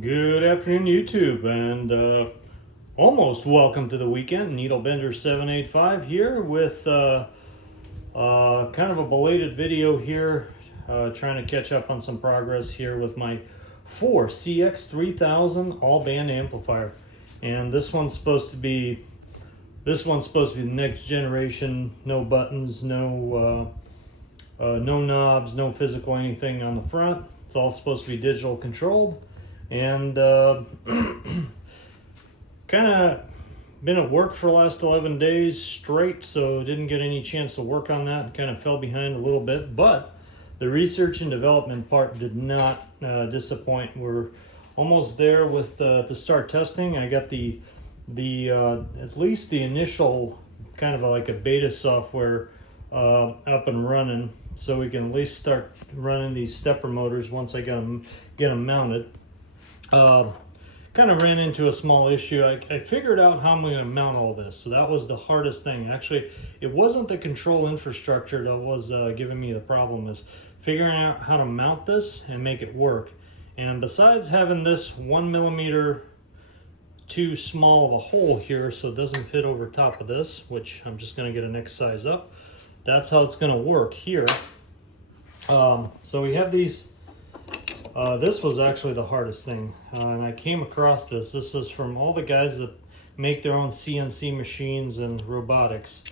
Good afternoon, YouTube, and almost welcome to the weekend. Needlebender 785 here with kind of a belated video here, trying to catch up on some progress here with my 4cx3000 all-band amplifier. And this one's supposed to be the next generation. No buttons, no knobs, no physical anything on the front. It's all supposed to be digital controlled. And kind of been at work for the last 11 days straight, so didn't get any chance to work on that and kind of fell behind a little bit. But the research and development part did not disappoint. We're almost there with to start testing. I got the at least the initial kind of like a beta software up and running, so we can at least start running these stepper motors once I get them mounted. Kind of ran into a small issue. I figured out how I'm going to mount all this, so that was the hardest thing. Actually, it wasn't the control infrastructure that was giving me the problem, is figuring out how to mount this and make it work. And besides having this 1mm too small of a hole here so it doesn't fit over top of this, which I'm just going to get a next size up, that's how it's going to work here. So we have these. This was actually the hardest thing, and I came across this. This is from all the guys that make their own CNC machines and robotics.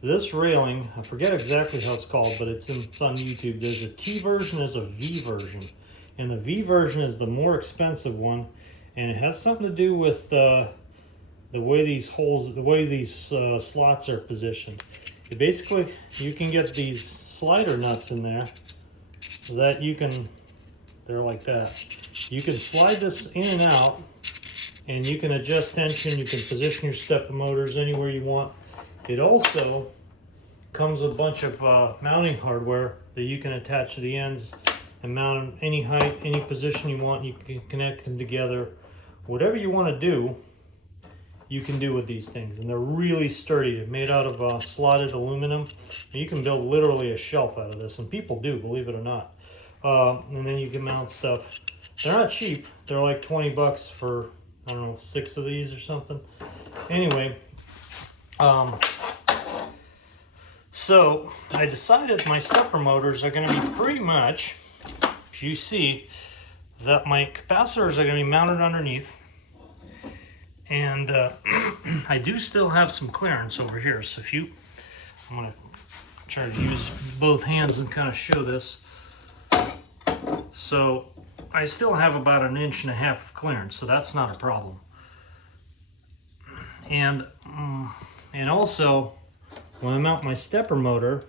This railing, I forget exactly how it's called, but it's on YouTube. There's a T version, there's a V version, and the V version is the more expensive one, and it has something to do with the way these holes, the way these slots are positioned. Basically, you can get these slider nuts in there that you can. They're like that. You can slide this in and out, and you can adjust tension. You can position your stepper motors anywhere you want. It also comes with a bunch of mounting hardware that you can attach to the ends and mount them any height, any position you want. You can connect them together. Whatever you want to do, you can do with these things. And they're really sturdy. They're made out of slotted aluminum. And you can build literally a shelf out of this, and people do, believe it or not. And then you can mount stuff. They're not cheap. They're like 20 bucks for, I don't know, 6 of these or something. Anyway, so I decided my stepper motors are going to be pretty much, if you see, that my capacitors are going to be mounted underneath. And I do still have some clearance over here. So I'm going to try to use both hands and kind of show this. So I still have about 1.5 inches of clearance, so that's not a problem. And also, when I mount my stepper motor,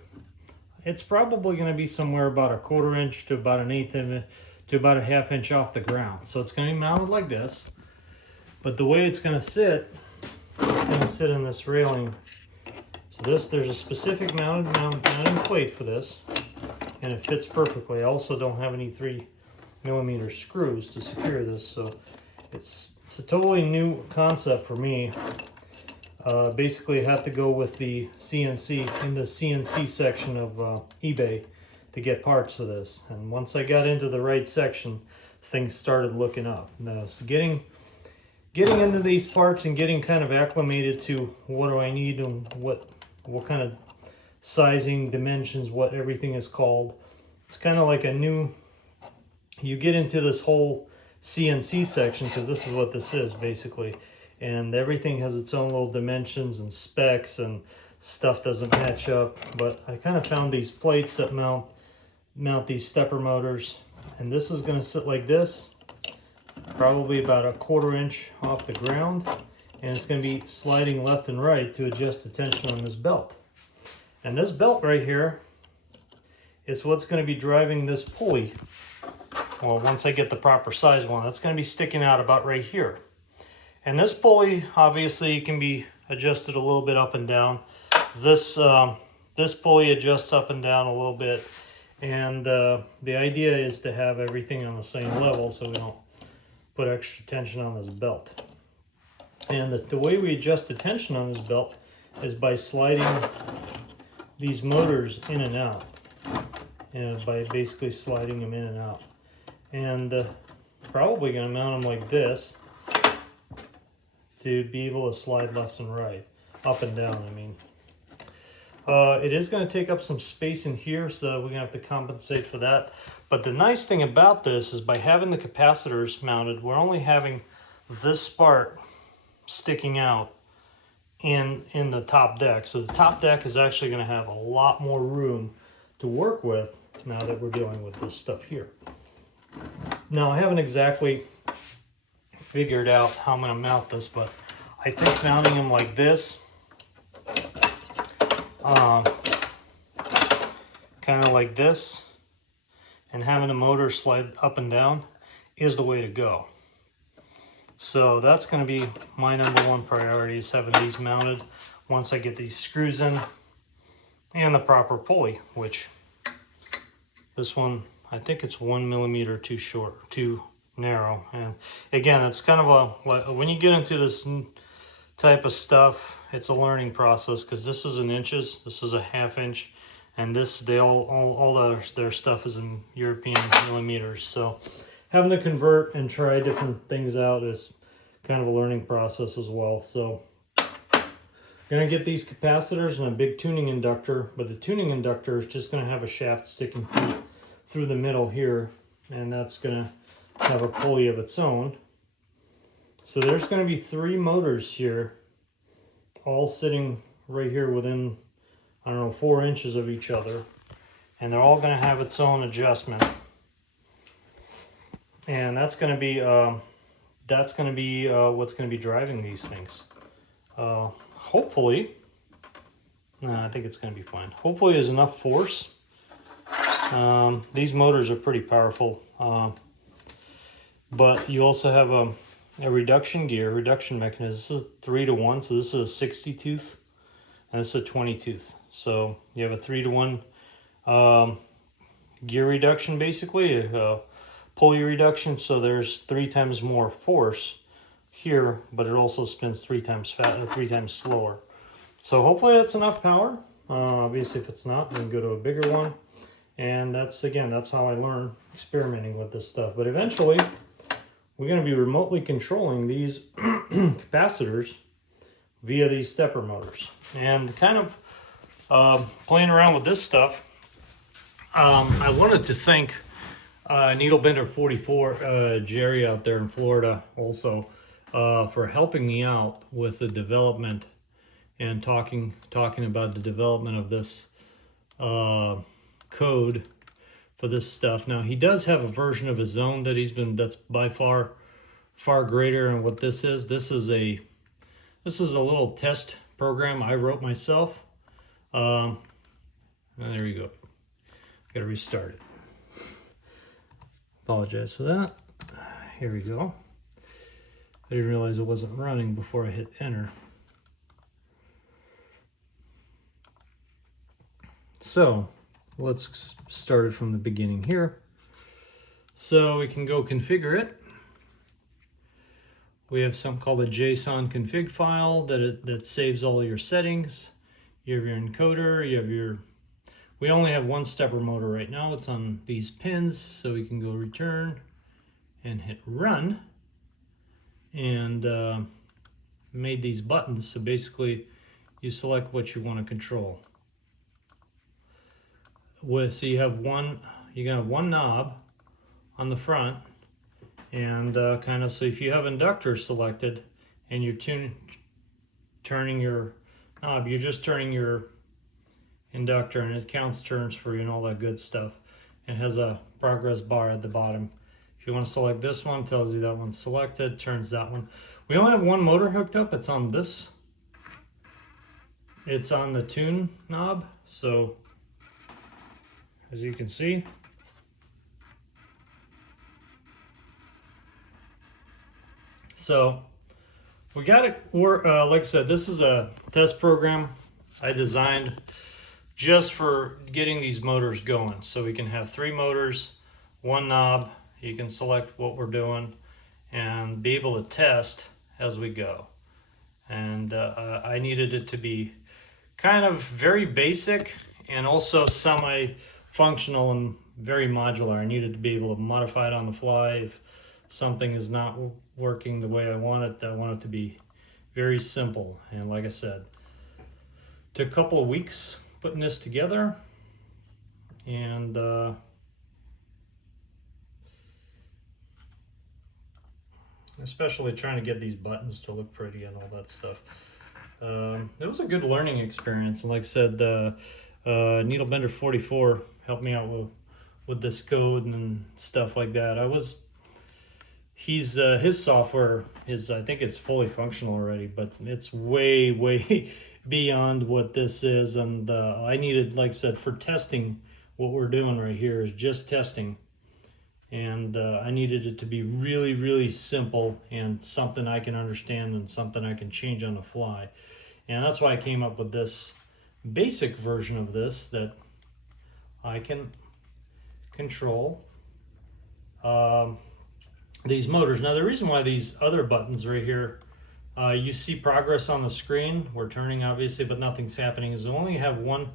it's probably going to be somewhere about 1/4 inch to about 1/8 to about 1/2 inch off the ground. So it's going to be mounted like this. But the way it's going to sit, it's going to sit in this railing. So there's a specific mounting plate for this, and it fits perfectly. I also don't have any 3mm screws to secure this, so it's a totally new concept for me. Basically, I had to go with the CNC in the CNC section of eBay to get parts for this. And once I got into the right section, things started looking up. Now, so getting into these parts and getting kind of acclimated to what do I need and what kind of sizing, dimensions, what everything is called. It's kind of like you get into this whole CNC section, because this is what this is basically, and everything has its own little dimensions and specs, and stuff doesn't match up. But I kind of found these plates that mount these stepper motors, and this is going to sit like this, probably about 1/4 inch off the ground, and it's going to be sliding left and right to adjust the tension on this belt. And this belt right here is what's going to be driving this pulley. Well, once I get the proper size one, that's going to be sticking out about right here. And this pulley, obviously, can be adjusted a little bit up and down. This pulley adjusts up and down a little bit. And the idea is to have everything on the same level so we don't put extra tension on this belt. And the way we adjust the tension on this belt is by sliding these motors in and out, and by basically sliding them in and out. And probably going to mount them like this to be able to slide left and right, up and down, I mean. It is going to take up some space in here, so we're going to have to compensate for that. But the nice thing about this is by having the capacitors mounted, we're only having this part sticking out in the top deck. So the top deck is actually going to have a lot more room to work with now that we're dealing with this stuff here. Now, I haven't exactly figured out how I'm going to mount this, but I think mounting them like this, kind of like this, and having the motor slide up and down is the way to go. So that's going to be my #1 priority, is having these mounted once I get these screws in and the proper pulley, which this one, I think it's 1 millimeter too short, too narrow. And again, it's kind of a, when you get into this type of stuff, it's a learning process, because this is in inches, this is a 1/2 inch, and this, they all their stuff is in European millimeters. So having to convert and try different things out is kind of a learning process as well. So I'm going to get these capacitors and a big tuning inductor, but the tuning inductor is just going to have a shaft sticking through the middle here, and that's going to have a pulley of its own. So there's going to be 3 motors here, all sitting right here within, I don't know, 4 inches of each other, and they're all going to have its own adjustment. And that's going to be what's going to be driving these things. Hopefully, I think it's going to be fine. Hopefully there's enough force. These motors are pretty powerful, but you also have a reduction mechanism. This is 3-to-1, so this is a 60 tooth, and this is a 20 tooth. So you have a 3-to-1 gear reduction, basically, pulley reduction. So there's 3 times more force here, but it also spins 3 times slower. So hopefully that's enough power. Obviously, if it's not, we can go to a bigger one. And that's how I learn, experimenting with this stuff. But eventually, we're going to be remotely controlling these capacitors via these stepper motors. And kind of playing around with this stuff, I wanted to thank Needlebender 44, Jerry out there in Florida, also for helping me out with the development and talking about the development of this code for this stuff. Now, he does have a version of his own that's by far greater. And what this is a little test program I wrote myself. There you go. Gotta restart it. Apologize for that. Here we go. I didn't realize it wasn't running before I hit enter. So let's start it from the beginning here. So we can go configure it. We have something called a JSON config file that saves all your settings. You have your encoder, we only have 1 stepper motor right now. It's on these pins, so we can go return and hit run. And made these buttons, so basically you select what you want to control. So you have you're gonna have 1 knob on the front, and so if you have inductor selected and you're turning your knob, you're just turning your inductor, and it counts turns for you and all that good stuff. It has a progress bar at the bottom. If you want to select this one, it tells you that one's selected, turns that one. We only have 1 motor hooked up. It's on this. It's on the tune knob. So as you can see, so we got it. Like I said, this is a test program I designed just for getting these motors going. So we can have 3 motors, 1 knob. You can select what we're doing and be able to test as we go. And I needed it to be kind of very basic and also semi-functional and very modular. I needed to be able to modify it on the fly if something is not working the way I want it. I want it to be very simple. And like I said, took a couple of weeks putting this together, and especially trying to get these buttons to look pretty and all that stuff. It was a good learning experience, and like I said, Needle Bender 44 helped me out with this code and stuff like that. His software is, I think it's fully functional already, but it's way beyond what this is, and I needed, like I said, for testing. What we're doing right here is just testing, and I needed it to be really simple and something I can understand and something I can change on the fly. And that's why I came up with this basic version of this that I can control these motors. Now, the reason why these other buttons right here, you see progress on the screen, we're turning obviously, but nothing's happening, is we only have one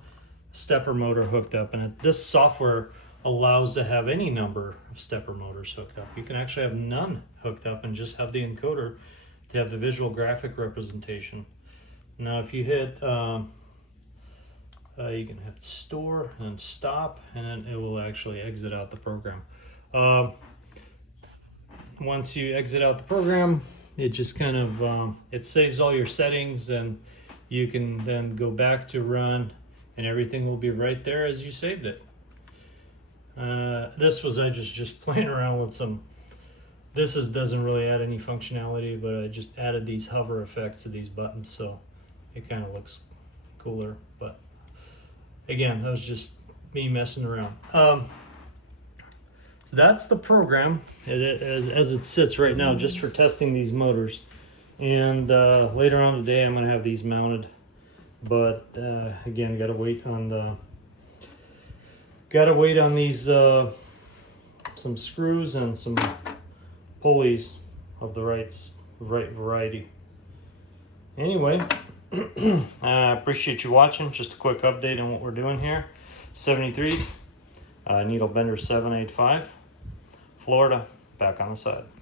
stepper motor hooked up, and this software allows to have any number of stepper motors hooked up. You can actually have none hooked up and just have the encoder to have the visual graphic representation. Now, if you hit, you can hit store and stop, and then it will actually exit out the program. Once you exit out the program, it just kind of, it saves all your settings, and you can then go back to run, and everything will be right there as you saved it. This was, I just playing around with some, doesn't really add any functionality, but I just added these hover effects to these buttons, so it kind of looks cooler. But again, that was just me messing around. So that's the program as it sits right now, just for testing these motors. And later on today, I'm going to have these mounted. But again, got to wait on these some screws and some pulleys of the right variety. Anyway, I appreciate you watching. Just a quick update on what we're doing here. 73s, Needle Bender 785, Florida, back on the side.